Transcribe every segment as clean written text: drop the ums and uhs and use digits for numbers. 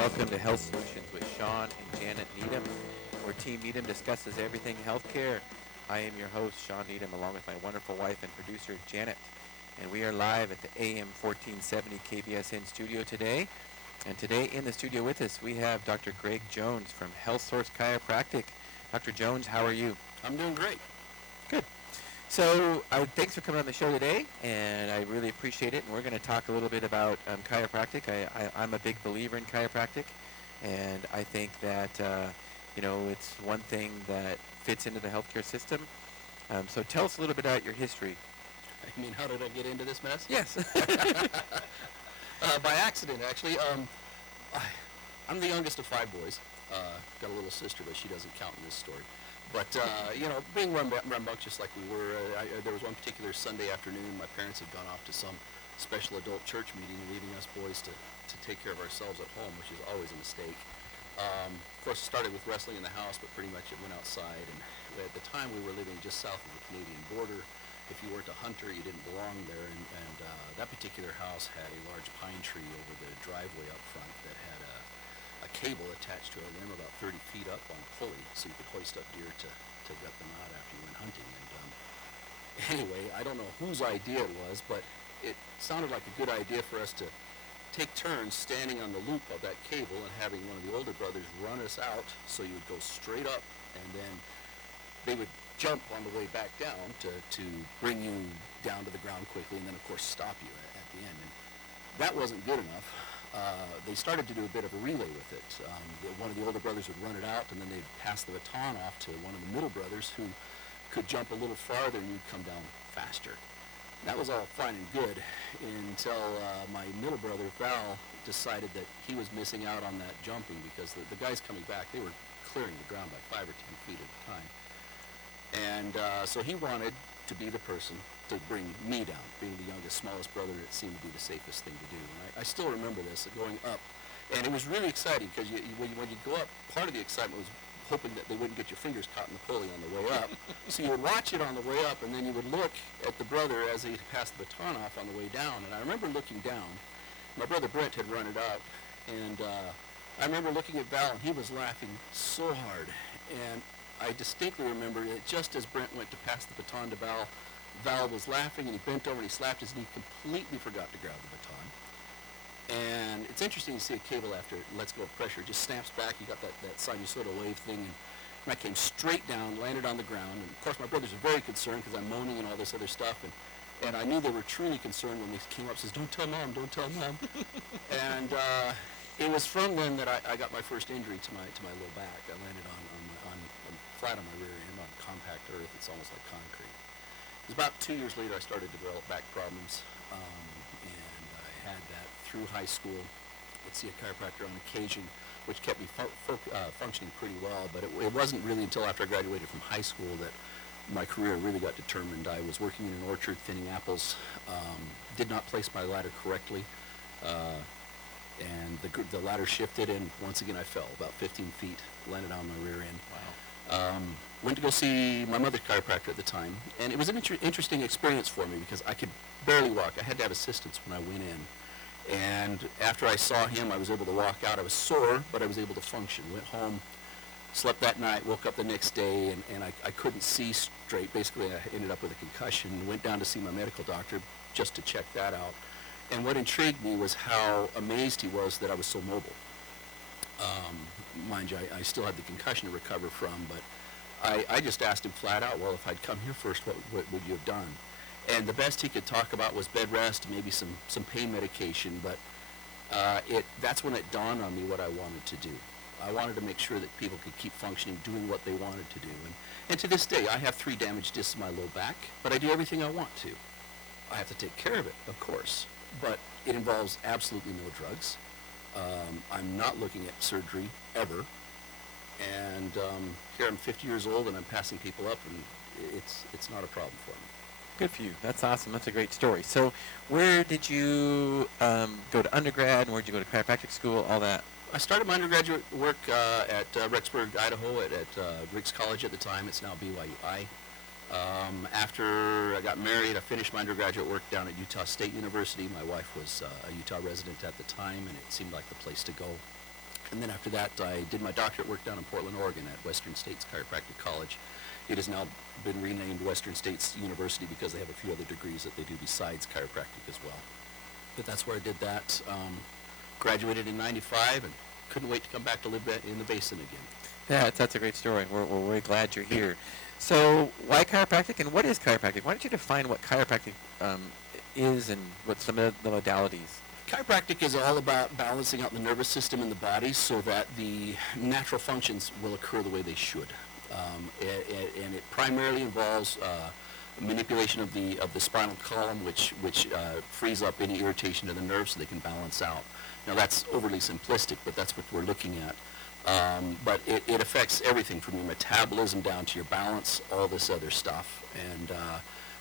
welcome to Health Solutions with Shawn and Janet Needham, where Team Needham discusses everything healthcare. I am your host, Shawn Needham, along with my wonderful wife and producer, Janet. And we are live at the AM 1470 KBSN studio today. And today in the studio with us, we have Dr. Gregg Jones from Health Source Chiropractic. Dr. Jones, how are you? I'm doing great. Good. So thanks for coming on the show today, and I really appreciate it. And we're going to talk a little bit about chiropractic. I'm a big believer in chiropractic, and I think that it's one thing that fits into the healthcare system. So tell us a little bit about your history. I mean, how did I get into this mess? Yes. By accident, actually. I'm the youngest of 5 boys. Got a little sister, but she doesn't count in this story. But, being rambunctious like we were, there was one particular Sunday afternoon, my parents had gone off to some special adult church meeting, leaving us boys to take care of ourselves at home, which is always a mistake. Of course, it started with wrestling in the house, but pretty much it went outside. And at the time, we were living just south of the Canadian border. If you weren't a hunter, you didn't belong there. And that particular house had a large pine tree over the driveway up front that had a cable attached to a limb about 30 feet up on a pulley, so you could hoist up deer to gut them out after you went hunting. And anyway, I don't know whose idea it was, but it sounded like a good idea for us to take turns standing on the loop of that cable and having one of the older brothers run us out, so you would go straight up, and then they would jump on the way back down to bring you down to the ground quickly, and then of course stop you at the end. And that wasn't good enough. They started to do a bit of a relay with it. One of the older brothers would run it out, and then they'd pass the baton off to one of the middle brothers who could jump a little farther, and you'd come down faster. That was all fine and good until my middle brother, Val, decided that he was missing out on that jumping because the guys coming back, they were clearing the ground by 5 or 10 feet at a time. And so he wanted to be the person to bring me down. Being the youngest, smallest brother, it seemed to be the safest thing to do. And I still remember this, going up. And it was really exciting because when you go up, part of the excitement was hoping that they wouldn't get your fingers caught in the pulley on the way up. So you would watch it on the way up, and then you would look at the brother as he passed the baton off on the way down. And I remember looking down. My brother Brent had run it up, and I remember looking at Val, and he was laughing so hard. And I distinctly remember that just as Brent went to pass the baton to Val, Val was laughing, and he bent over and he slapped his knee, completely forgot to grab the baton. And it's interesting to see a cable after it lets go of pressure. It just snaps back. You got that sinusoidal wave thing, and I came straight down, landed on the ground. And of course, my brothers are very concerned because I'm moaning and all this other stuff. And I knew they were truly concerned when they came up and says, "Don't tell Mom, don't tell Mom." And it was from then that I got my first injury to my low back. I landed on flat on my rear end on compact earth. It's almost like concrete. It was about 2 years later I started to develop back problems, and I had that through high school. I'd see a chiropractor on occasion, which kept me functioning pretty well, but it wasn't really until after I graduated from high school that my career really got determined. I was working in an orchard thinning apples, did not place my ladder correctly, and the ladder shifted, and once again I fell about 15 feet, landed on my rear end. Wow. Went to go see my mother's chiropractor at the time, and it was an interesting experience for me because I could barely walk. I had to have assistance when I went in, and after I saw him, I was able to walk out. I was sore, but I was able to function. Went home, slept that night, woke up the next day, and I couldn't see straight. Basically, I ended up with a concussion. Went down to see my medical doctor just to check that out, and what intrigued me was how amazed he was that I was so mobile. Mind you, I still had the concussion to recover from, but I just asked him flat out, well, if I'd come here first, what would you have done? And the best he could talk about was bed rest, maybe some pain medication, but that's when it dawned on me what I wanted to do. I wanted to make sure that people could keep functioning, doing what they wanted to do. And to this day, I have 3 damaged discs in my low back, but I do everything I want to. I have to take care of it, of course, but it involves absolutely no drugs. I'm not looking at surgery ever, and here I'm 50 years old and I'm passing people up, and it's not a problem for me. Good for you. That's awesome. That's a great story. So where did you go to undergrad, and where did you go to chiropractic school, all that? I started my undergraduate work at Rexburg, Idaho, at Griggs College at the time. It's now BYU-I. After I got married, I finished my undergraduate work down at Utah State University. My wife was a Utah resident at the time, and it seemed like the place to go. And then after that, I did my doctorate work down in Portland, Oregon at Western States Chiropractic College. It has now been renamed Western States University because they have a few other degrees that they do besides chiropractic as well. But that's where I did that. Graduated in '95 and couldn't wait to come back to live in the Basin again. Yeah, that's a great story. We're really glad you're here. So why chiropractic, and what is chiropractic? Why don't you define what chiropractic is and what some of the modalities? Chiropractic is all about balancing out the nervous system in the body so that the natural functions will occur the way they should. And it primarily involves manipulation of the spinal column, which frees up any irritation to the nerves so they can balance out. Now that's overly simplistic, but that's what we're looking at. But it affects everything from your metabolism down to your balance, all this other stuff. And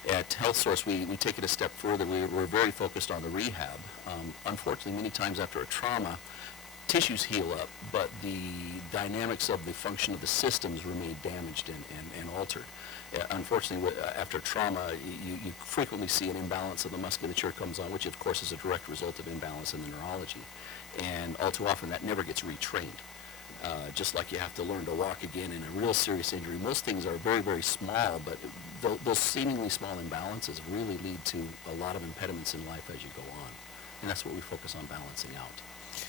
at Health Source, we take it a step further. We're very focused on the rehab. Unfortunately, many times after a trauma, tissues heal up, but the dynamics of the function of the systems remain damaged and altered. Unfortunately, after trauma, you frequently see an imbalance of the musculature comes on, which of course is a direct result of imbalance in the neurology. And all too often that never gets retrained. Just like you have to learn to walk again in a real serious injury. Most things are very, very small, but those seemingly small imbalances really lead to a lot of impediments in life as you go on. And that's what we focus on balancing out.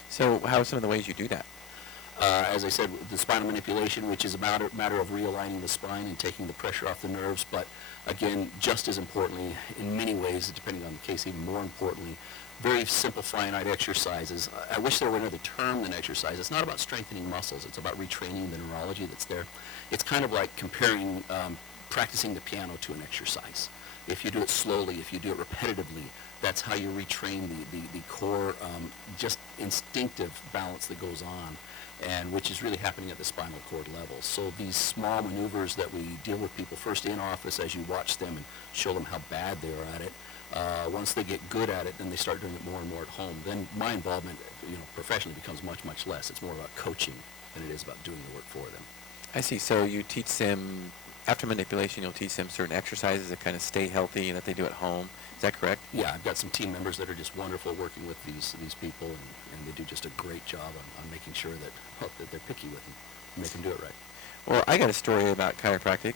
So how are some of the ways you do that? As I said, the spinal manipulation, which is a matter of realigning the spine and taking the pressure off the nerves, but again, just as importantly, in many ways, depending on the case, even more importantly, very simple finite exercises. I wish there were another term than exercise. It's not about strengthening muscles. It's about retraining the neurology that's there. It's kind of like comparing practicing the piano to an exercise. If you do it slowly, if you do it repetitively, that's how you retrain the core, just instinctive balance that goes on, and which is really happening at the spinal cord level. So these small maneuvers that we deal with people first in office as you watch them and show them how bad they are at it. Once they get good at it, then they start doing it more and more at home. Then my involvement, professionally becomes much, much less. It's more about coaching than it is about doing the work for them. I see. So you teach them, after manipulation, you'll teach them certain exercises that kind of stay healthy and that they do at home. Is that correct? Yeah, I've got some team members that are just wonderful working with these people, and they do just a great job on making sure that they're picky with them and make them do it right. Well, I got a story about chiropractic,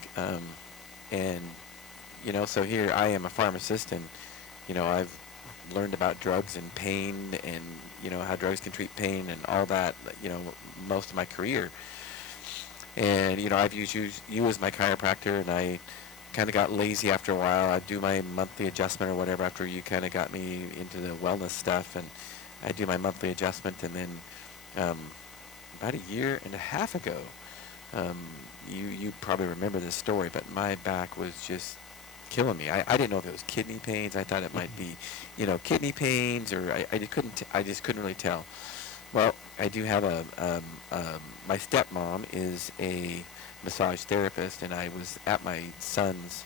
and so here I am a pharmacist, and I've learned about drugs and pain, and how drugs can treat pain and all that, most of my career. And I've used you as my chiropractor, and I kind of got lazy after a while. I'd do my monthly adjustment or whatever after you kind of got me into the wellness stuff, and I do my monthly adjustment, and then about a year and a half ago, you probably remember this story, but my back was just killing me. I didn't know if it was kidney pains. I thought it might be, kidney pains, or I just couldn't really tell. Well, I do have my stepmom is a massage therapist, and I was at my son's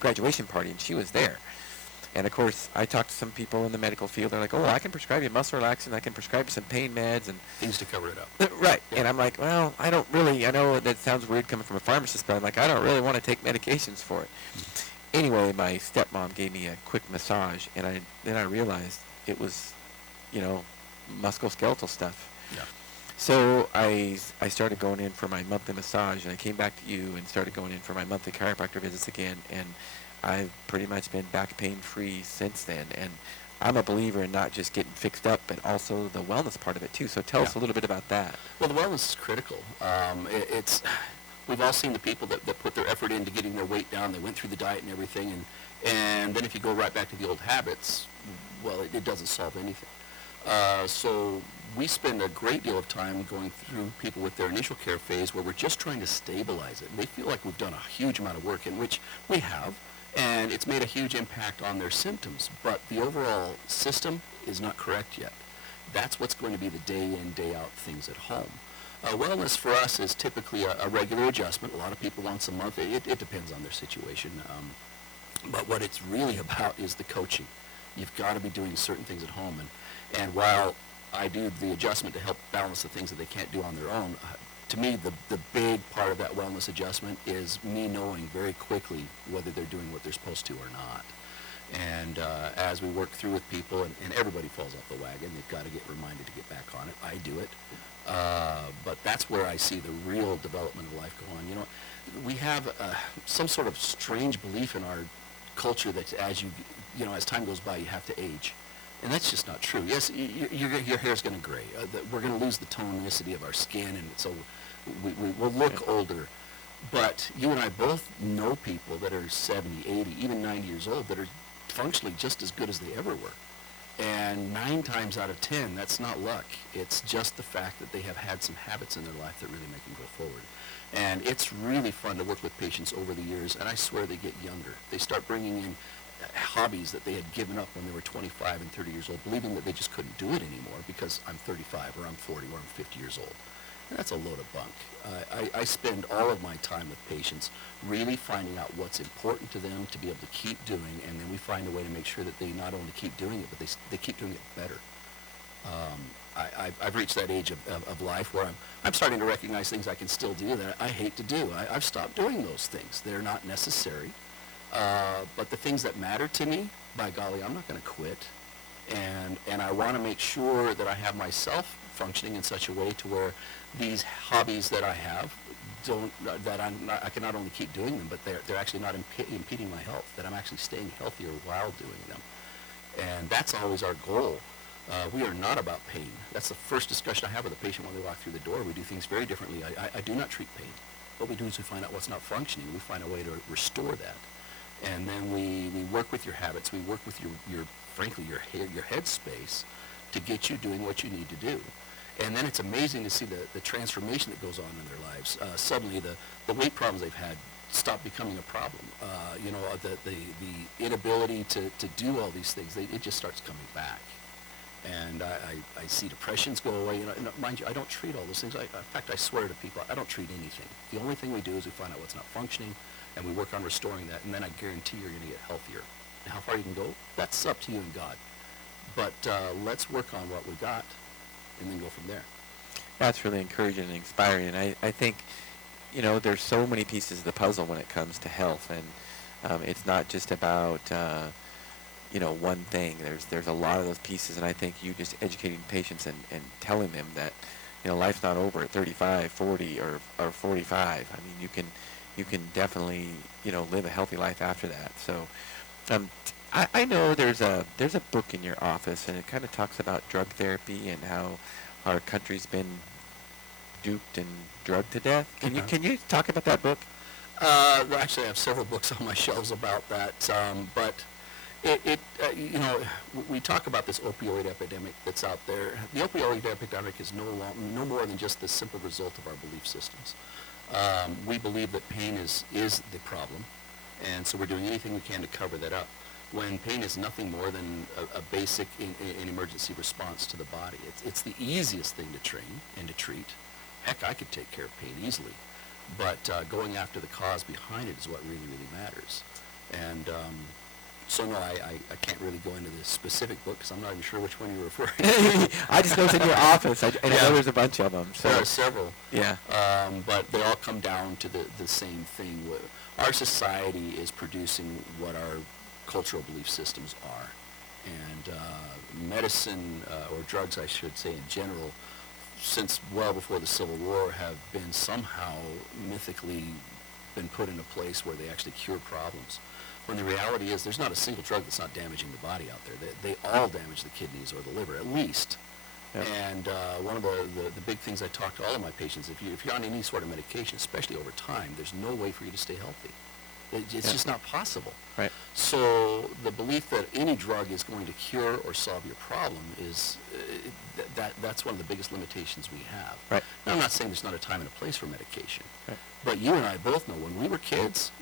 graduation party, and she was there. And of course, I talked to some people in the medical field. They're like, "Oh, I can prescribe you muscle relaxant. I can prescribe you some pain meds and things to cover it up." Right. Yeah. And I'm like, well, I don't really. I know that sounds weird coming from a pharmacist, but I'm like, I don't really want to take medications for it. Anyway, my stepmom gave me a quick massage, and then I realized it was, musculoskeletal stuff. Yeah. So I started going in for my monthly massage, and I came back to you and started going in for my monthly chiropractor visits again, and I've pretty much been back pain-free since then. And I'm a believer in not just getting fixed up, but also the wellness part of it too. So tell us a little bit about that. Well, the wellness is critical. We've all seen the people that put their effort into getting their weight down. They went through the diet and everything, and then if you go right back to the old habits, well, it doesn't solve anything. So we spend a great deal of time going through people with their initial care phase where we're just trying to stabilize it. They feel like we've done a huge amount of work, in which we have, and it's made a huge impact on their symptoms, but the overall system is not correct yet. That's what's going to be the day in, day out things at home. Wellness for us is typically a regular adjustment. A lot of people once a month. It depends on their situation. But what it's really about is the coaching. You've got to be doing certain things at home. And while I do the adjustment to help balance the things that they can't do on their own, to me, the big part of that wellness adjustment is me knowing very quickly whether they're doing what they're supposed to or not. And as we work through with people, and everybody falls off the wagon, they've got to get reminded to get back on it. I do it. But that's where I see the real development of life go on. You know, we have some sort of strange belief in our culture that as as time goes by, you have to age. And that's just not true. Yes, your hair's going to gray. We're going to lose the tonicity of our skin, and so we'll look older. But you and I both know people that are 70, 80, even 90 years old that are functionally just as good as they ever were. And 9 times out of 10, that's not luck. It's just the fact that they have had some habits in their life that really make them go forward. And it's really fun to work with patients over the years, and I swear they get younger. They start bringing in hobbies that they had given up when they were 25 and 30 years old, believing that they just couldn't do it anymore because I'm 35 or I'm 40 or I'm 50 years old. And that's a load of bunk. I spend all of my time with patients really finding out what's important to them to be able to keep doing, and then we find a way to make sure that they not only keep doing it, but they keep doing it better. I've reached that age of life where I'm starting to recognize things I can still do that I hate to do. I've stopped doing those things. They're not necessary. But the things that matter to me, by golly, I'm not going to quit. And I want to make sure that I have myself functioning in such a way to where these hobbies that I have I can not only keep doing them, but they're actually not impeding my health, that I'm actually staying healthier while doing them. And that's always our goal. We are not about pain. That's the first discussion I have with a patient when they walk through the door. We do things very differently. I do not treat pain. What we do is we find out what's not functioning. We find a way to restore that. And then we work with your habits. We work with your head space to get you doing what you need to do. And then it's amazing to see the transformation that goes on in their lives. Suddenly the weight problems they've had stop becoming a problem. The inability to do all these things, it just starts coming back. And I see depressions go away. Mind you, I don't treat all those things. In fact, I swear to people, I don't treat anything. The only thing we do is we find out what's not functioning, and we work on restoring that, and then I guarantee you're going to get healthier. And how far you can go, that's up to you and God. But let's work on what we got, and then go from there. That's really encouraging and inspiring. And I think, there's so many pieces of the puzzle when it comes to health, and it's not just about one thing. There's a lot of those pieces, and I think you just educating patients and telling them that life's not over at 35, 40, or 45. I mean, you can definitely live a healthy life after that. So I know there's a book in your office, and it kind of talks about drug therapy and how our country's been duped and drugged to death. Can you talk about that book? Actually, I have several books on my shelves about that, but we talk about this opioid epidemic that's out there. The opioid epidemic is no more than just the simple result of our belief systems. We believe that pain is the problem, and so we're doing anything we can to cover that up, when pain is nothing more than a basic an emergency response to the body. It's the easiest thing to train and to treat. Heck, I could take care of pain easily, but going after the cause behind it is what really, really matters. And so no, I can't really go into this specific book because I'm not even sure which one you're referring to. I just know it's in your office. I know there's a bunch of them. So. There are several. Yeah. But they all come down to the same thing. Our society is producing what our cultural belief systems are. And medicine, or drugs I should say in general, since well before the Civil War have been somehow mythically been put in a place where they actually cure problems. When the reality is there's not a single drug that's not damaging the body out there. They all damage the kidneys or the liver, at least. Yep. And one of the big things I talk to all of my patients, if you're on any sort of medication, especially over time, there's no way for you to stay healthy. It's just not possible. Right. So the belief that any drug is going to cure or solve your problem is that's one of the biggest limitations we have. Right. Now, I'm not saying there's not a time and a place for medication. Right. But you and I both know when we were kids,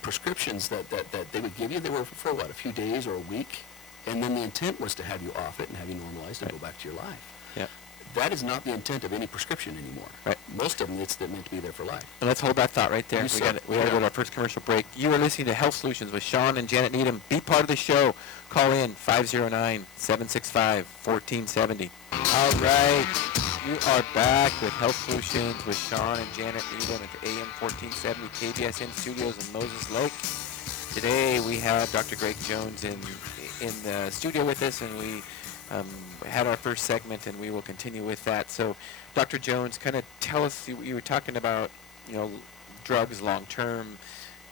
prescriptions that they would give you, they were for what, a few days or a week? And then the intent was to have you off it and have you normalized and go back to your life. Yeah. That is not the intent of any prescription anymore. Right. Most of them, it's meant to be there for life. And let's hold that thought right there. We got to go to our first commercial break. You are listening to Health Solutions with Shawn and Janet Needham. Be part of the show. Call in 509-765-1470. All right. You are back with Health Solutions with Shawn and Janet Needham at the AM 1470 KBSN studios in Moses Lake. Today we have Dr. Gregg Jones in the studio with us, and we had our first segment, and we will continue with that. So, Dr. Jones, kind of tell us, you were talking about, drugs long term.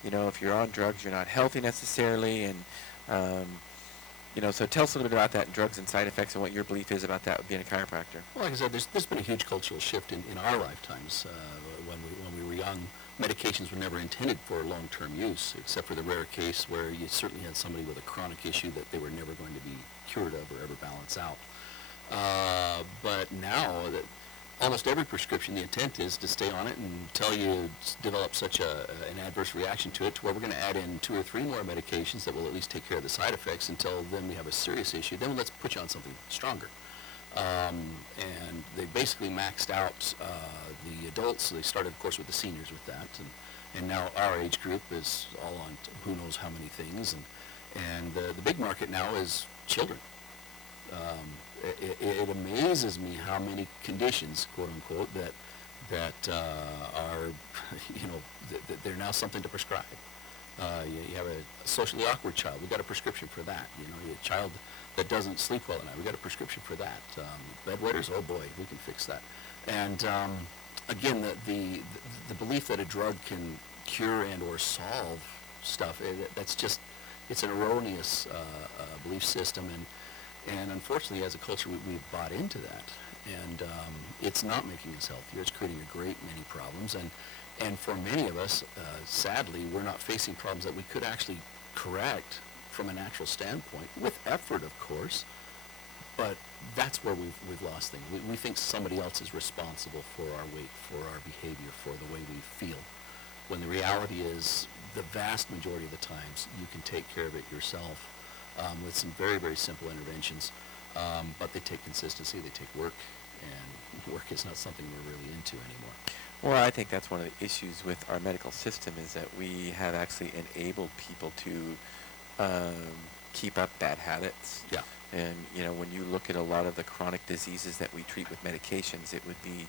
If you're on drugs, you're not healthy necessarily, and so tell us a little bit about that, drugs and side effects, and what your belief is about that with being a chiropractor. Well, like I said, there's been a huge cultural shift in our lifetimes. When we were young, medications were never intended for long-term use, except for the rare case where you certainly had somebody with a chronic issue that they were never going to be cured of or ever balance out. But now, that almost every prescription, the intent is to stay on it until you develop such an adverse reaction to it, to where we're going to add in 2 or 3 more medications that will at least take care of the side effects until then we have a serious issue. Then let's put you on something stronger. And they basically maxed out the adults. So they started, of course, with the seniors with that, and now our age group is all on who knows how many things. And the big market now is children. It amazes me how many conditions, quote unquote, that are, they're now something to prescribe. You have a socially awkward child. We've got a prescription for that. A child that doesn't sleep well at night. We've got a prescription for that. Bedwetters, oh boy, we can fix that. And again, the belief that a drug can cure and or solve stuff, it's an erroneous belief system. And unfortunately, as a culture, we've bought into that. And it's not making us healthier. It's creating a great many problems. And for many of us, sadly, we're not facing problems that we could actually correct from a natural standpoint, with effort, of course. But that's where we've lost things. We think somebody else is responsible for our weight, for our behavior, for the way we feel. When the reality is, the vast majority of the times, you can take care of it yourself. With some very, very simple interventions, but they take consistency, they take work, and work is not something we're really into anymore. Well, I think that's one of the issues with our medical system, is that we have actually enabled people to keep up bad habits. Yeah. And, when you look at a lot of the chronic diseases that we treat with medications, it would be,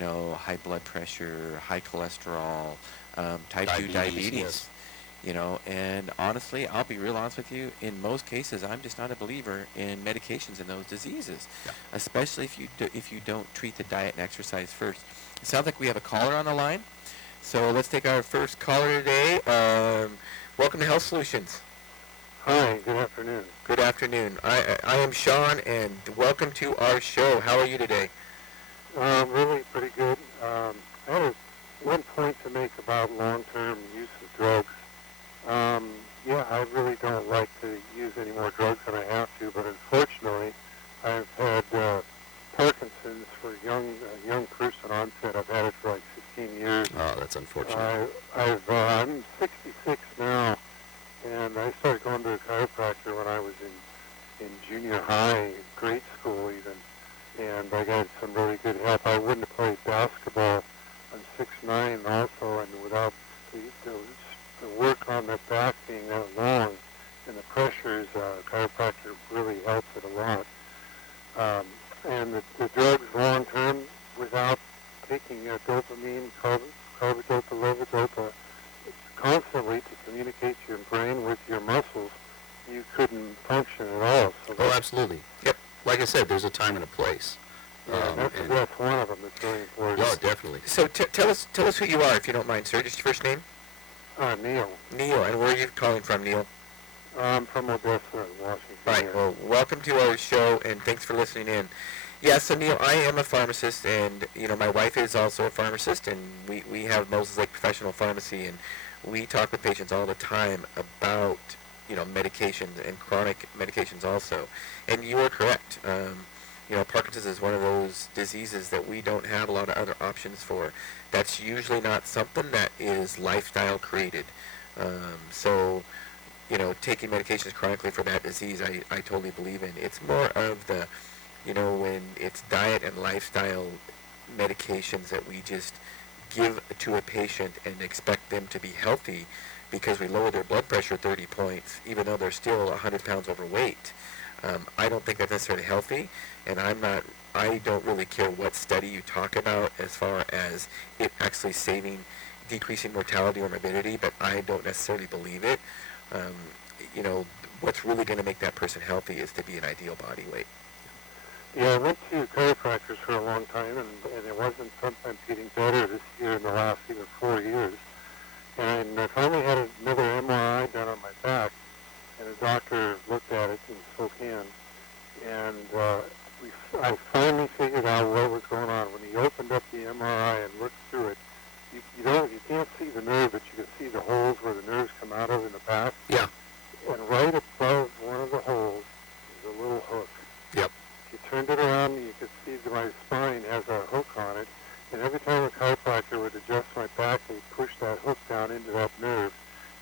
high blood pressure, high cholesterol, type 2 diabetes. Yes. And honestly, I'll be real honest with you, in most cases, I'm just not a believer in medications in those diseases, Yeah. especially if you don't treat the diet and exercise first. It sounds like we have a caller on the line, so let's take our first caller today. Welcome to Health Solutions. Hi, good afternoon. Good afternoon. I am Shawn, and welcome to our show. How are you today? Really pretty good. I had one point to make about long-term use of drugs. I really don't like to use any more drugs than I have to, but unfortunately, I've had Parkinson's for young person onset. I've had it for like 15 years. Oh, that's unfortunate. I'm 66 now, and I started going to a chiropractor when I was in junior high, grade school even, and I got some really good help. I wouldn't have played basketball. I'm 6'9" also, and without the work on the back being that long and the pressures, chiropractor really helps it a lot. And the drugs long term, without taking dopamine, carbidopa, levodopa, constantly to communicate to your brain with your muscles, you couldn't function at all. So Absolutely. Yep. Like I said, there's a time and a place. That's one of them that's very important. Yeah, definitely. So tell us who you are, if you don't mind, sir. Just your first name? Neil. Neil. And where are you calling from, Neil? I'm from Odessa, Washington. Right. Well, welcome to our show, and thanks for listening in. Yeah, so Neil, I am a pharmacist, and my wife is also a pharmacist, and we have Moses Lake Professional Pharmacy, and we talk with patients all the time about medications and chronic medications also. And you are correct. Parkinson's is one of those diseases that we don't have a lot of other options for. That's usually not something that is lifestyle created. Taking medications chronically for that disease, I totally believe in. It's more of the, when it's diet and lifestyle medications that we just give to a patient and expect them to be healthy because we lower their blood pressure 30 points, even though they're still 100 pounds overweight. I don't think that's necessarily healthy, and I don't really care what study you talk about as far as it actually decreasing mortality or morbidity, but I don't necessarily believe it. um, what's really going to make that person healthy is to be an ideal body weight. Yeah, I went to chiropractors for a long time, and it wasn't sometimes getting better this year in the last even 4 years. And I finally had another MRI done on my back, and a doctor looked at it in Spokane, and I finally figured out what was going on. When he opened up the MRI and looked through it, you can't see the nerve, but you can see the holes where the nerves come out of in the back. Yeah. And right above one of the holes is a little hook. Yep. If you turned it around, you could see that my spine has a hook on it. And every time a chiropractor would adjust my back, they'd push that hook down into that nerve.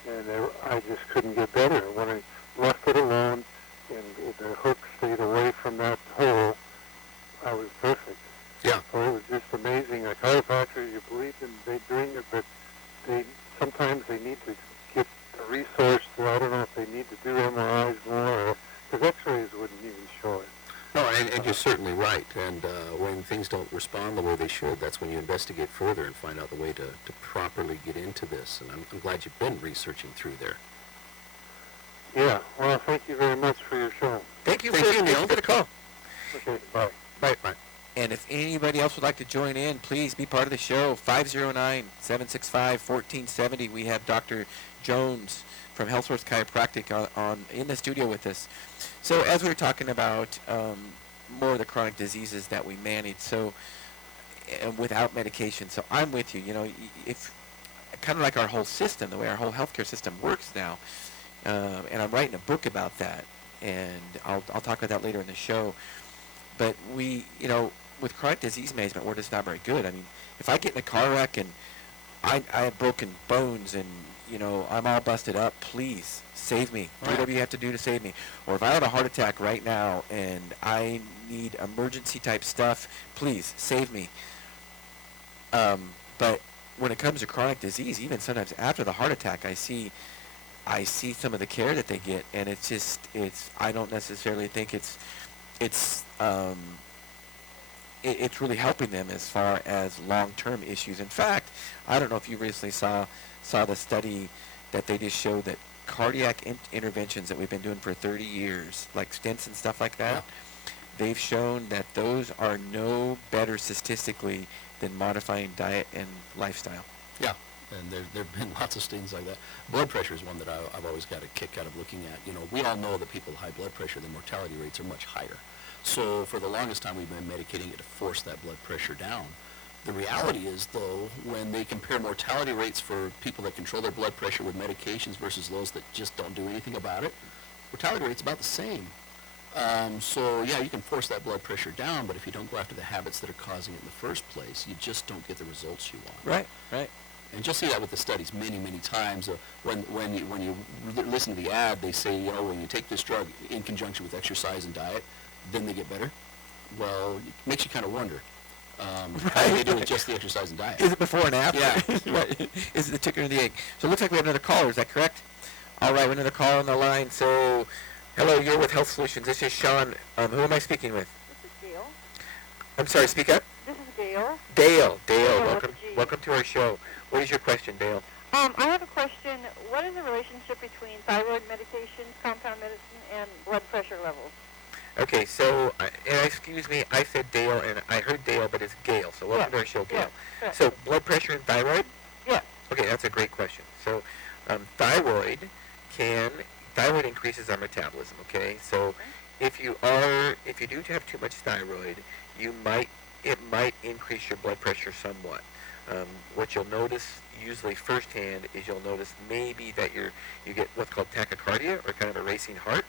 And I just couldn't get better. When I left it alone and the hook stayed away from that hole, I was perfect. Yeah. So it was just amazing. A chiropractor, you believe in, they bring it, but sometimes they need to get a resource. So I don't know if they need to do MRIs more, because X-rays wouldn't even show it. No, and you're certainly right. And when things don't respond the way they should, that's when you investigate further and find out the way to properly get into this. And I'm glad you've been researching through there. Yeah. Well, thank you very much for your show. Thank you Neil. for the call. Okay. Bye. Bye. And if anybody else would like to join in, please be part of the show. 509-765-1470. We have Dr. Jones from Health Source Chiropractic on in the studio with us. So as we were talking about more of the chronic diseases that we manage, so without medication. So I'm with you. If kind of like our whole system, the way our whole healthcare system works now, and I'm writing a book about that, and I'll talk about that later in the show. But with chronic disease management, we're just not very good. I mean, if I get in a car wreck and I have broken bones and, I'm all busted up, please save me. Do whatever you have to do to save me. Or if I have a heart attack right now and I need emergency type stuff, please save me. But when it comes to chronic disease, even sometimes after the heart attack, I see some of the care that they get, and I don't necessarily think it's really helping them as far as long-term issues. In fact, I don't know if you recently saw the study that they just showed that cardiac interventions that we've been doing for 30 years, like stents and stuff like that, they've shown that those are no better statistically than modifying diet and lifestyle. Yeah. And there have been lots of things like that. Blood pressure is one that I've always got a kick out of looking at. We all know that people with high blood pressure, their mortality rates are much higher. So for the longest time, we've been medicating it to force that blood pressure down. The reality is, though, when they compare mortality rates for people that control their blood pressure with medications versus those that just don't do anything about it, mortality rate's about the same. So, yeah, you can force that blood pressure down, but if you don't go after the habits that are causing it in the first place, you just don't get the results you want. Right. And you'll see that with the studies many, many times. When you listen to the ad, they say, when you take this drug in conjunction with exercise and diet, then they get better. Well, it makes you kind of wonder. How do they do with just the exercise and diet? Is it before and after? Yeah. Right. Is it the chicken or the egg? So it looks like we have another caller. Is that correct? All right, we have another caller on the line. So, hello, you're with Health Solutions. This is Shawn. Who am I speaking with? This is Gail. I'm sorry, speak up. This is Gail. Dale, Gail welcome to our show. What is your question, Dale? I have a question. What is the relationship between thyroid medication, compound medicine, and blood pressure levels? Okay, so, excuse me, I said Dale, and I heard Dale, but it's Gail. So welcome to our show, Gail. Yes. So blood pressure and thyroid? Yes. Okay, that's a great question. So thyroid increases our metabolism, okay? So if you do have too much thyroid, it might increase your blood pressure somewhat. What you'll notice usually firsthand is you'll notice maybe that you get what's called tachycardia, or kind of a racing heart,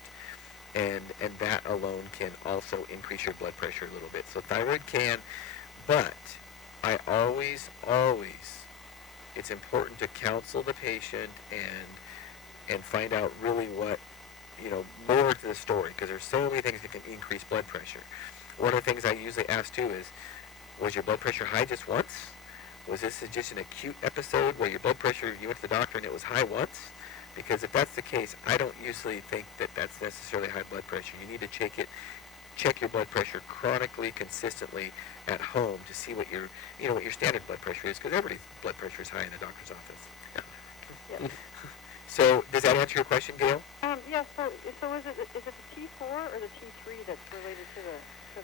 and that alone can also increase your blood pressure a little bit. So thyroid can, but I always, it's important to counsel the patient and find out really what, more to the story, because there's so many things that can increase blood pressure. One of the things I usually ask too is, was your blood pressure high just once? Was this just an acute episode where your blood pressure, you went to the doctor and it was high once? Because if that's the case, I don't usually think that that's necessarily high blood pressure. You need to check your blood pressure chronically, consistently at home to see what your standard blood pressure is, because everybody's blood pressure is high in the doctor's office. Yes. So does that answer your question, Gail? Yes. So is it the T4 or the T3 that's related to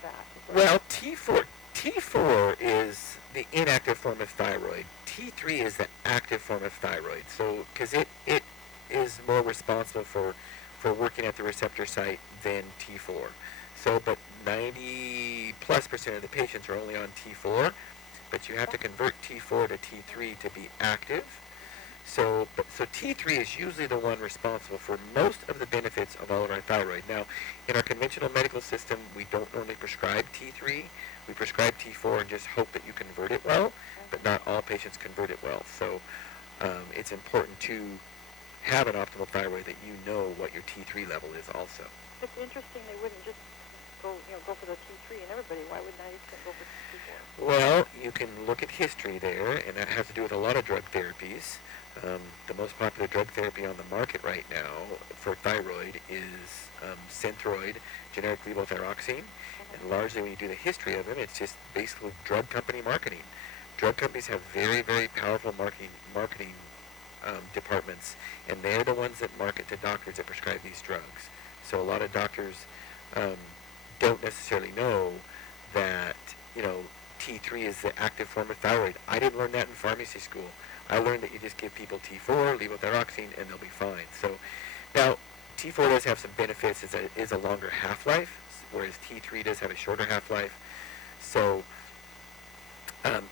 that? Well, T4 is the inactive form of thyroid. T3 is the active form of thyroid. So because it is more responsible for working at the receptor site than T4. So, but 90+% of the patients are only on T4, but you have to convert T4 to T3 to be active. So T3 is usually the one responsible for most of the benefits of all of our thyroid. Now, in our conventional medical system, we don't normally prescribe T3. We prescribe T4 and just hope that you convert it well, but not all patients convert it well. So it's important to have an optimal thyroid that you know what your T3 level is also. It's interesting they wouldn't just go for the T3 in everybody. Why would 90% go for T4? Well, you can look at history there, and that has to do with a lot of drug therapies. The most popular drug therapy on the market right now for thyroid is Synthroid, generic levothyroxine. And largely when you do the history of them, it's just basically drug company marketing. Drug companies have very, very powerful marketing departments, and they're the ones that market to doctors that prescribe these drugs. So a lot of doctors don't necessarily know that, T3 is the active form of thyroid. I didn't learn that in pharmacy school. I learned that you just give people T4, levothyroxine, and they'll be fine. So now, T4 does have some benefits. It is a longer half-life, whereas T3 does have a shorter half-life. So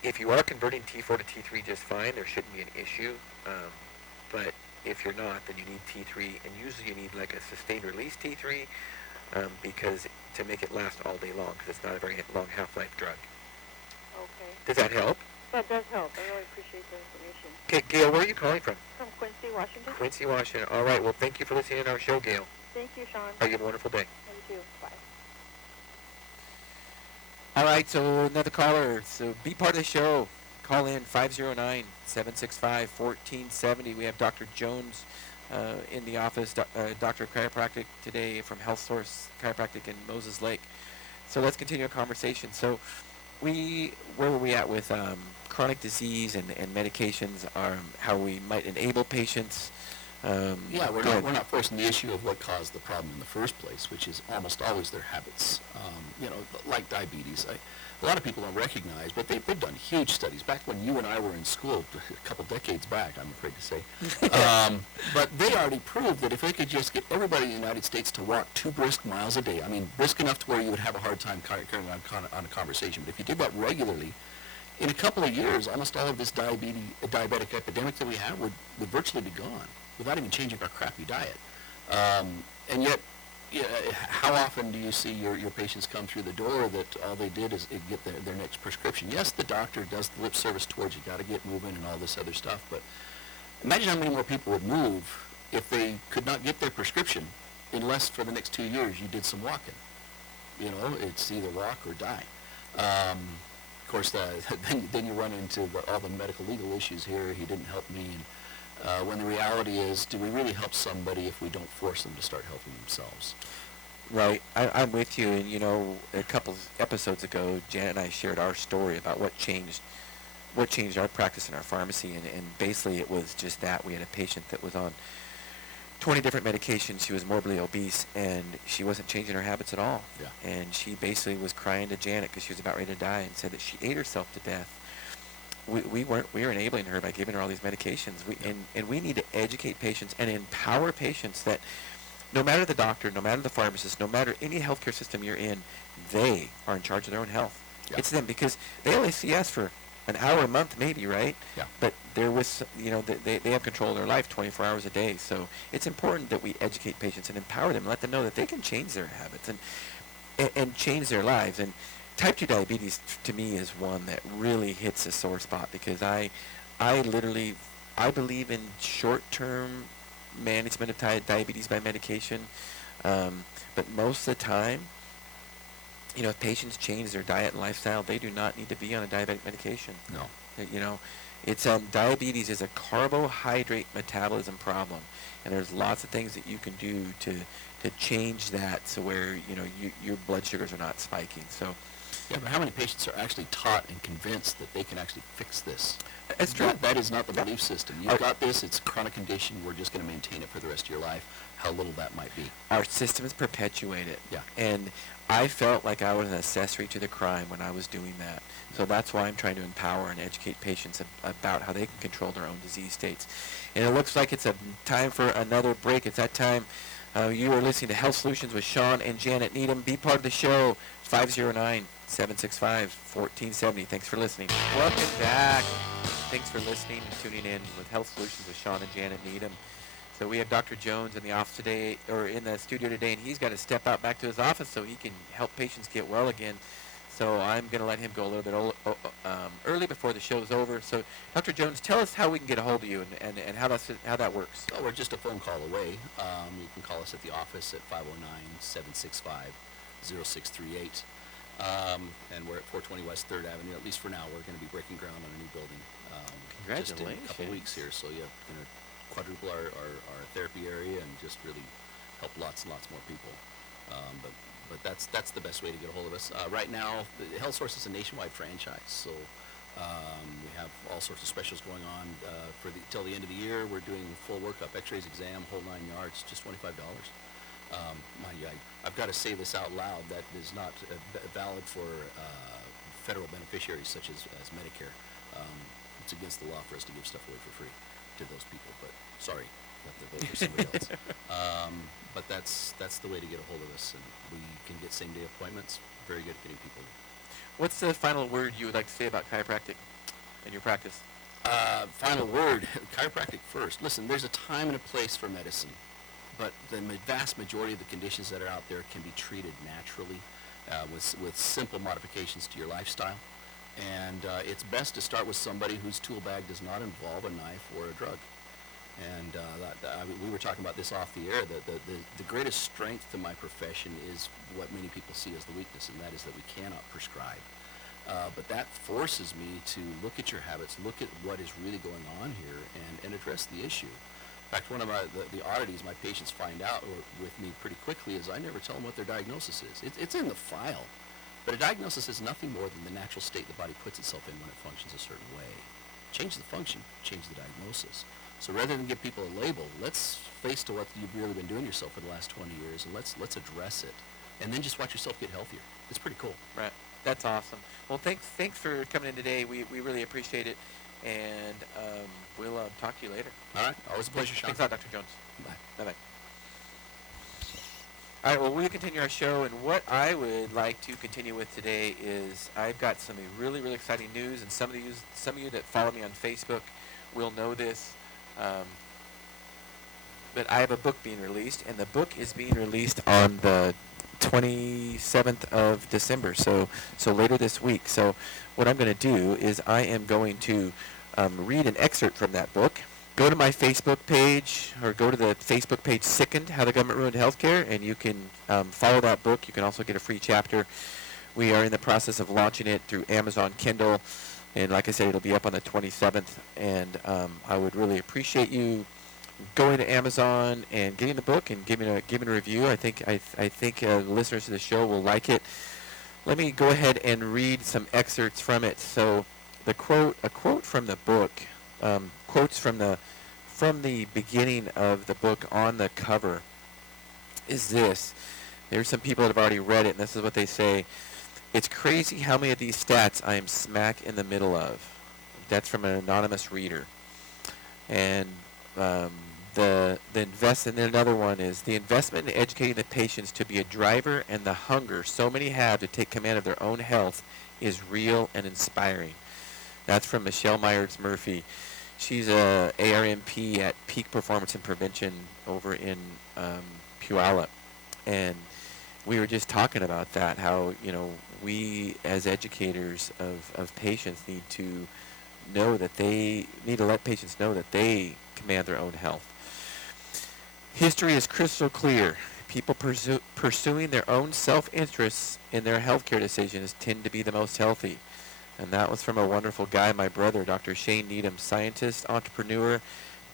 if you are converting T4 to T3 just fine, there shouldn't be an issue. But if you're not, then you need T3, and usually you need like a sustained release T3 because to make it last all day long, because it's not a very long half-life drug. Okay. Does that help? That does help. I really appreciate the information. Okay, Gail, where are you calling from? From Quincy, Washington. Quincy, Washington. All right, well, thank you for listening to our show, Gail. Thank you, Shawn. You have a wonderful day. You too. Bye. All right, so another caller. So be part of the show. Call in 509-765-1470. We have Dr. Jones in the office, Dr. Chiropractic today from Health Source Chiropractic in Moses Lake. So let's continue our conversation. So where were we at with chronic disease and medications, how we might enable patients? Yeah, we're not forcing the issue of what caused the problem in the first place, which is almost always their habits. Like diabetes. A lot of people don't recognize, but they've done huge studies. Back when you and I were in school, a couple decades back, I'm afraid to say. But they already proved that if they could just get everybody in the United States to walk 2 brisk miles a day, I mean, brisk enough to where you would have a hard time carrying on a conversation, but if you did that regularly, in a couple of years, almost all of this diabetic epidemic that we have would virtually be gone without even changing our crappy diet. And yet, how often do you see your patients come through the door that all they did is get their next prescription? Yes, the doctor does the lip service towards you got to get moving and all this other stuff, but imagine how many more people would move if they could not get their prescription unless for the next 2 years you did some walking. It's either walk or die. Of course, then you run into all the medical legal issues here. He didn't help me. And when the reality is, do we really help somebody if we don't force them to start helping themselves? Right. I'm with you. And, a couple of episodes ago, Janet and I shared our story about what changed our practice in our pharmacy. And basically it was just that. We had a patient that was on 20 different medications. She was morbidly obese, and she wasn't changing her habits at all. Yeah. And she basically was crying to Janet because she was about ready to die and said that she ate herself to death. We were enabling her by giving her all these medications. And we need to educate patients and empower patients that no matter the doctor, no matter the pharmacist, no matter any healthcare system you're in, they are in charge of their own health. Yeah. It's them, because they only see us for an hour a month maybe, right? Yeah. But they're with, they have control of their life 24 hours a day. So it's important that we educate patients and empower them, let them know that they can change their habits and change their lives. And type 2 diabetes to me is one that really hits a sore spot, because I believe in short-term management of diabetes by medication, but most of the time, if patients change their diet and lifestyle, they do not need to be on a diabetic medication. No. It's diabetes is a carbohydrate metabolism problem, and there's lots of things that you can do to change that so where your blood sugars are not spiking. So Yeah, but how many patients are actually taught and convinced that they can actually fix this? It's true. That is not the belief system. You've got this, it's a chronic condition, we're just going to maintain it for the rest of your life, how little that might be. Our systems perpetuate it. Yeah. And I felt like I was an accessory to the crime when I was doing that. So that's why I'm trying to empower and educate patients about how they can control their own disease states. And it looks like it's a time for another break. It's that time. You are listening to Health Solutions with Shawn and Janet Needham. Be part of the show. 509-765-1470. Thanks for listening. Welcome back. Thanks for listening and tuning in with Health Solutions with Shawn and Janet Needham. So we have Dr. Jones in the office today, or in the studio today, and he's got to step out back to his office so he can help patients get well again. So I'm going to let him go a little bit early before the show's over. So Dr. Jones, tell us how we can get a hold of you and how that works. Well, we're just a phone call away. You can call us at the office at 509-765-0638. And we're at 420 West 3rd Avenue. At least for now, we're going to be breaking ground on a new building. Congratulations. Just in a couple of weeks here. So, yeah, going to quadruple our therapy area and just really help lots and lots more people. But that's the best way to get a hold of us. Right now, Health Source is a nationwide franchise. So we have all sorts of specials going on till the end of the year. We're doing full workup, x-rays, exam, whole 9 yards, just $25. I've got to say this out loud. That is not valid for federal beneficiaries such as Medicare. It's against the law for us to give stuff away for free to those people. But sorry, those are somebody else. But that's the way to get a hold of us, and we can get same-day appointments. Very good at getting people in. What's the final word you would like to say about chiropractic in your practice? Final word, chiropractic first. Listen, there's a time and a place for medicine. But the vast majority of the conditions that are out there can be treated naturally with simple modifications to your lifestyle. And it's best to start with somebody whose tool bag does not involve a knife or a drug. And we were talking about this off the air. The greatest strength to my profession is what many people see as the weakness, and that is that we cannot prescribe. But that forces me to look at your habits, look at what is really going on here, and address the issue. In fact, one of the oddities my patients find out with me pretty quickly is I never tell them what their diagnosis is. It's in the file. But a diagnosis is nothing more than the natural state the body puts itself in when it functions a certain way. Change the function, change the diagnosis. So rather than give people a label, let's face to what you've really been doing yourself for the last 20 years, and let's address it. And then just watch yourself get healthier. It's pretty cool. Right. That's awesome. Well, thanks for coming in today. We really appreciate it. And we'll talk to you later. All right. Always a pleasure, Shawn. Thanks a lot, Dr. Jones. Bye. Bye-bye. All right, well, we'll continue our show, and what I would like to continue with today is I've got some really, really exciting news, and some of you that follow me on Facebook will know this, but I have a book being released, and the book is being released on the 27th of December, so later this week. So what I'm going to do is I am going to read an excerpt from that book. Go to my Facebook page, or go to the Facebook page Sickened, How the Government Ruined Healthcare, and you can follow that book. You can also get a free chapter. We are in the process of launching it through Amazon Kindle, and like I said, it'll be up on the 27th, and I would really appreciate you going to Amazon and getting the book and giving a review. I think listeners to the show will like it. Let me go ahead and read some excerpts from it. So a quote from the book, quotes from the beginning of the book on the cover is this. There's some people that have already read it, and this is what they say. It's crazy how many of these stats I am smack in the middle of. That's from an anonymous reader. And another one is the investment in educating the patients to be a driver, and the hunger so many have to take command of their own health is real and inspiring. That's from Michelle Myers-Murphy. She's a ARMP at Peak Performance and Prevention over in Puyallup, and we were just talking about that. How we as educators of patients need to let patients know that they command their own health. History is crystal clear. People pursuing their own self-interests in their healthcare decisions tend to be the most healthy. And that was from a wonderful guy, my brother, Dr. Shane Needham, scientist, entrepreneur,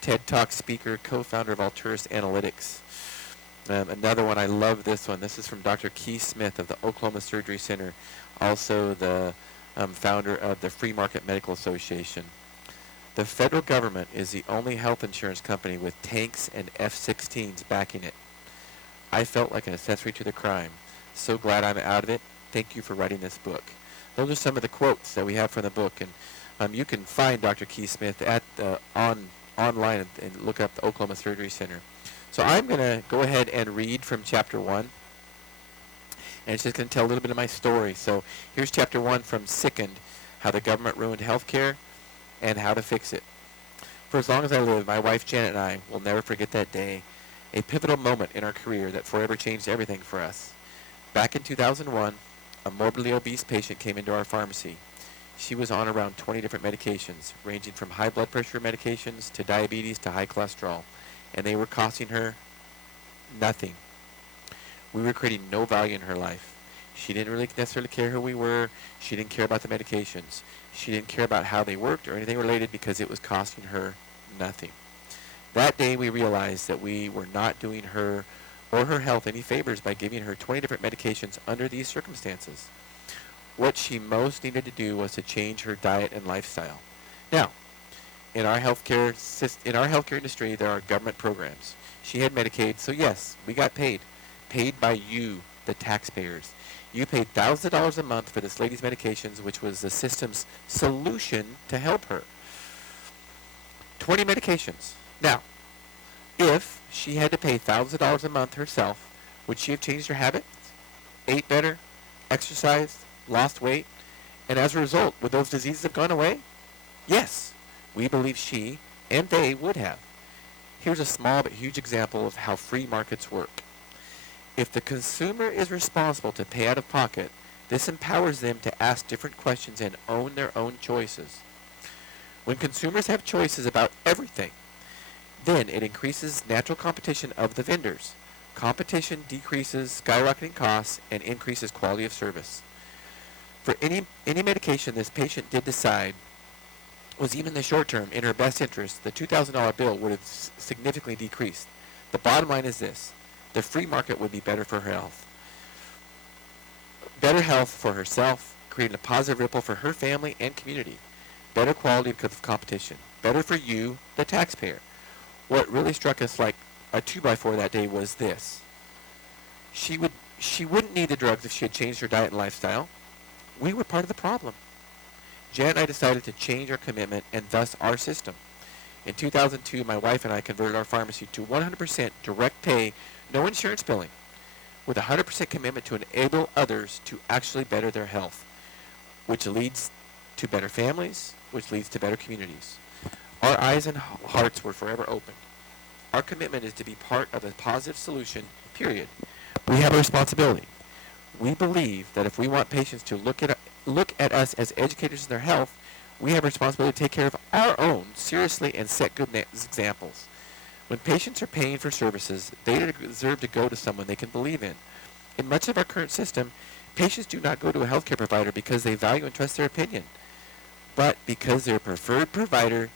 TED Talk speaker, co-founder of Alturas Analytics. Another one, I love this one. This is from Dr. Keith Smith of the Oklahoma Surgery Center. also the founder of the Free Market Medical Association. The federal government is the only health insurance company with tanks and F-16s backing it. I felt like an accessory to the crime. So glad I'm out of it. Thank you for writing this book. Those are some of the quotes that we have from the book, and you can find Dr. Keith Smith at online and look up the Oklahoma Surgery Center. So I'm going to go ahead and read from chapter 1, and it's just going to tell a little bit of my story. So here's chapter 1 from Sickened, How the Government Ruined Healthcare and How to Fix It. For as long as I live, my wife Janet and I will never forget that day, a pivotal moment in our career that forever changed everything for us. Back in 2001, a morbidly obese patient came into our pharmacy. She was on around 20 different medications, ranging from high blood pressure medications to diabetes to high cholesterol, and they were costing her nothing. We were creating no value in her life. She didn't really necessarily care who we were. She didn't care about the medications. She didn't care about how they worked or anything related because it was costing her nothing. That day we realized that we were not doing her or her health any favors by giving her 20 different medications under these circumstances. What she most needed to do was to change her diet and lifestyle. Now, in our healthcare industry, there are government programs. She had Medicaid, so yes, we got paid by you, the taxpayers. You paid thousands of dollars a month for this lady's medications, which was the system's solution to help her. 20 medications. Now, if she had to pay thousands of dollars a month herself, would she have changed her habits, ate better, exercised, lost weight, and as a result, would those diseases have gone away? Yes, we believe she and they would have. Here's a small but huge example of how free markets work. If the consumer is responsible to pay out of pocket, this empowers them to ask different questions and own their own choices. When consumers have choices about everything, then it increases natural competition of the vendors. Competition decreases skyrocketing costs and increases quality of service. For any medication this patient did decide was even in the short term in her best interest, the $2,000 bill would have significantly decreased. The bottom line is this: the free market would be better for her health. Better health for herself, creating a positive ripple for her family and community. Better quality because of competition. Better for you, the taxpayer. What really struck us like a 2x4 that day was this: she wouldn't need the drugs if she had changed her diet and lifestyle. We were part of the problem. Jan and I decided to change our commitment and thus our system. In 2002, my wife and I converted our pharmacy to 100% direct pay, no insurance billing, with a 100% commitment to enable others to actually better their health, which leads to better families, which leads to better communities. Our eyes and hearts were forever open. Our commitment is to be part of a positive solution, period. We have a responsibility. We believe that if we want patients to look at us as educators in their health, we have a responsibility to take care of our own seriously and set good examples. When patients are paying for services, they deserve to go to someone they can believe in. In much of our current system, patients do not go to a healthcare provider because they value and trust their opinion, but because their preferred provider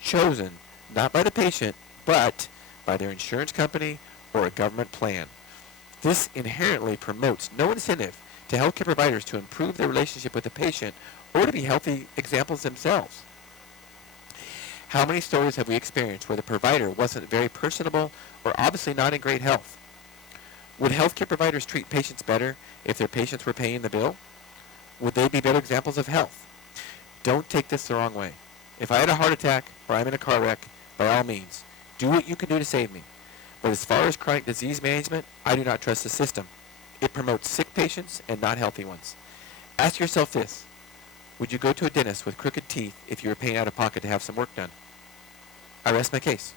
chosen not by the patient, but by their insurance company or a government plan. This inherently promotes no incentive to healthcare providers to improve their relationship with the patient or to be healthy examples themselves. How many stories have we experienced where the provider wasn't very personable or obviously not in great health? Would healthcare providers treat patients better if their patients were paying the bill? Would they be better examples of health? Don't take this the wrong way. If I had a heart attack or I'm in a car wreck, by all means, do what you can do to save me. But as far as chronic disease management, I do not trust the system. It promotes sick patients and not healthy ones. Ask yourself this: would you go to a dentist with crooked teeth if you were paying out of pocket to have some work done? I rest my case.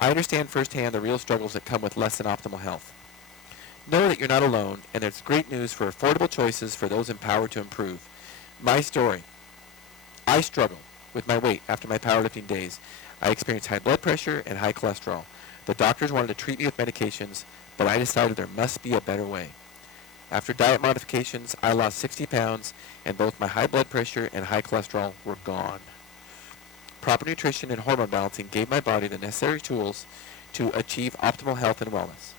I understand firsthand the real struggles that come with less than optimal health. Know that you're not alone, and there's great news for affordable choices for those empowered to improve. My story: I struggle with my weight after my powerlifting days. I experienced high blood pressure and high cholesterol. The doctors wanted to treat me with medications, but I decided there must be a better way. After diet modifications, I lost 60 pounds, and both my high blood pressure and high cholesterol were gone. Proper nutrition and hormone balancing gave my body the necessary tools to achieve optimal health and wellness.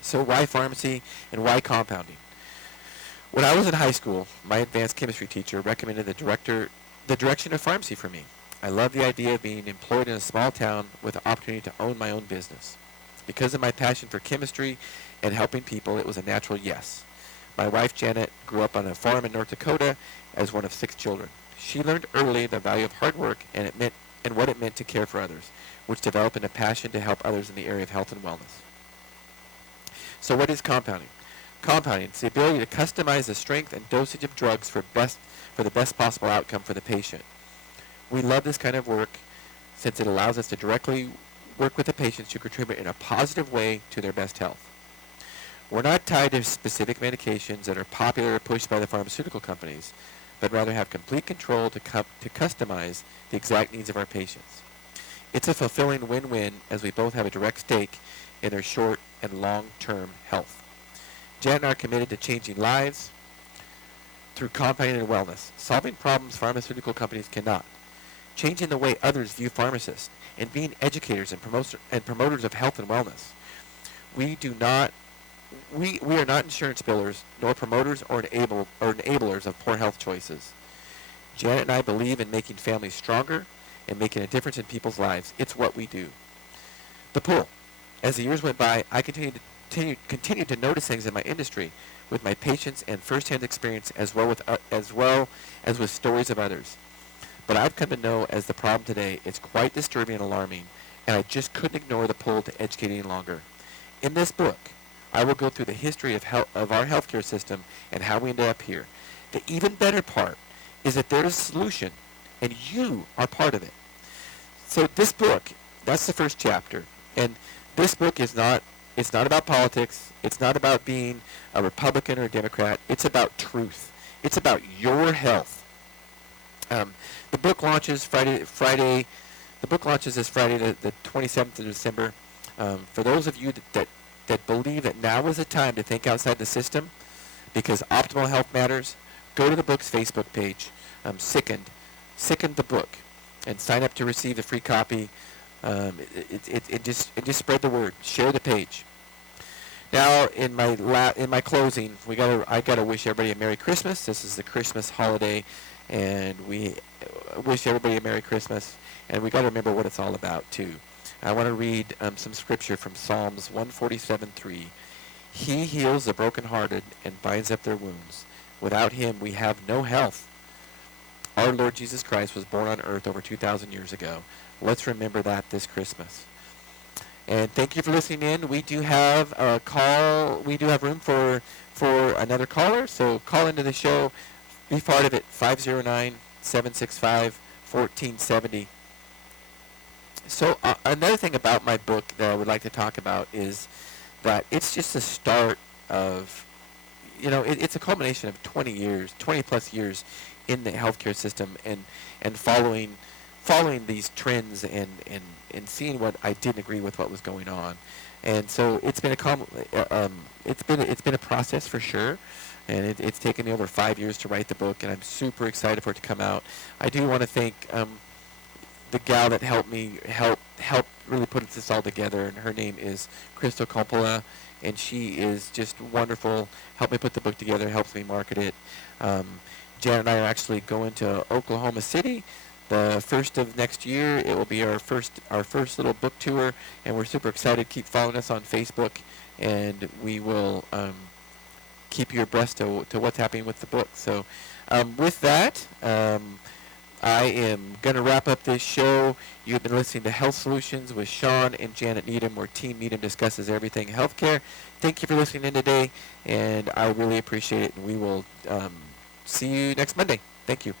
So why pharmacy and why compounding? When I was in high school, my advanced chemistry teacher recommended the direction of pharmacy for me. I love the idea of being employed in a small town with the opportunity to own my own business. Because of my passion for chemistry and helping people, it was a natural yes. My wife Janet grew up on a farm in North Dakota as one of 6 children. She learned early the value of hard work and what it meant to care for others, which developed into a passion to help others in the area of health and wellness. So what is compounding? Compounding is the ability to customize the strength and dosage of drugs for the best possible outcome for the patient. We love this kind of work since it allows us to directly work with the patients to contribute in a positive way to their best health. We're not tied to specific medications that are popular or pushed by the pharmaceutical companies, but rather have complete control to customize the exact needs of our patients. It's a fulfilling win-win as we both have a direct stake in their short and long-term health. Jan and I are committed to changing lives through compounding and wellness, solving problems pharmaceutical companies cannot, changing the way others view pharmacists, and being educators and promoters of health and wellness. We are not insurance billers, nor promoters or enablers of poor health choices. Janet and I believe in making families stronger and making a difference in people's lives. It's what we do. The pull. As the years went by, I continued to notice things in my industry with my patients and firsthand experience as well as with stories of others. But I've come to know as the problem today, it's quite disturbing and alarming, and I just couldn't ignore the pull to educate any longer. In this book, I will go through the history of our healthcare system and how we ended up here. The even better part is that there's a solution, and you are part of it. So this book, that's the first chapter, and this book it's not about politics. It's not about being a Republican or a Democrat. It's about truth. It's about your health. The book launches Friday. The book launches this Friday, the 27th of December. For those of you that believe that now is the time to think outside the system, because optimal health matters, go to the book's Facebook page, Sickened the book, and sign up to receive the free copy. Just spread the word. Share the page. Now, in my closing, I gotta wish everybody a Merry Christmas. This is the Christmas holiday, and we wish everybody a Merry Christmas. And we gotta remember what it's all about too. I want to read some scripture from Psalms 147:3. He heals the brokenhearted and binds up their wounds. Without him, we have no health. Our Lord Jesus Christ was born on earth over 2,000 years ago. Let's remember that this Christmas. And thank you for listening in. We do have a call. We do have room for another caller. So call into the show. Be part of it. 509-765-1470. So another thing about my book that I would like to talk about is that it's just the start of, it's a culmination of 20 plus years in the healthcare system and following these trends and seeing what I didn't agree with what was going on. And so it's been it's been a process for sure, and it's taken me over 5 years to write the book, and I'm super excited for it to come out. I do want to thank the gal that helped really put this all together, and her name is Crystal Coppola, and she is just wonderful. Helped me put the book together, helps me market it. Jan and I are actually going to Oklahoma City the 1st of next year. It will be our first little book tour, and we're super excited. Keep following us on Facebook, and we will keep you abreast to what's happening with the book. So with that, I am going to wrap up this show. You've been listening to Health Solutions with Shawn and Janet Needham, where Team Needham discusses everything healthcare. Thank you for listening in today, and I really appreciate it, and we will see you next Monday. Thank you.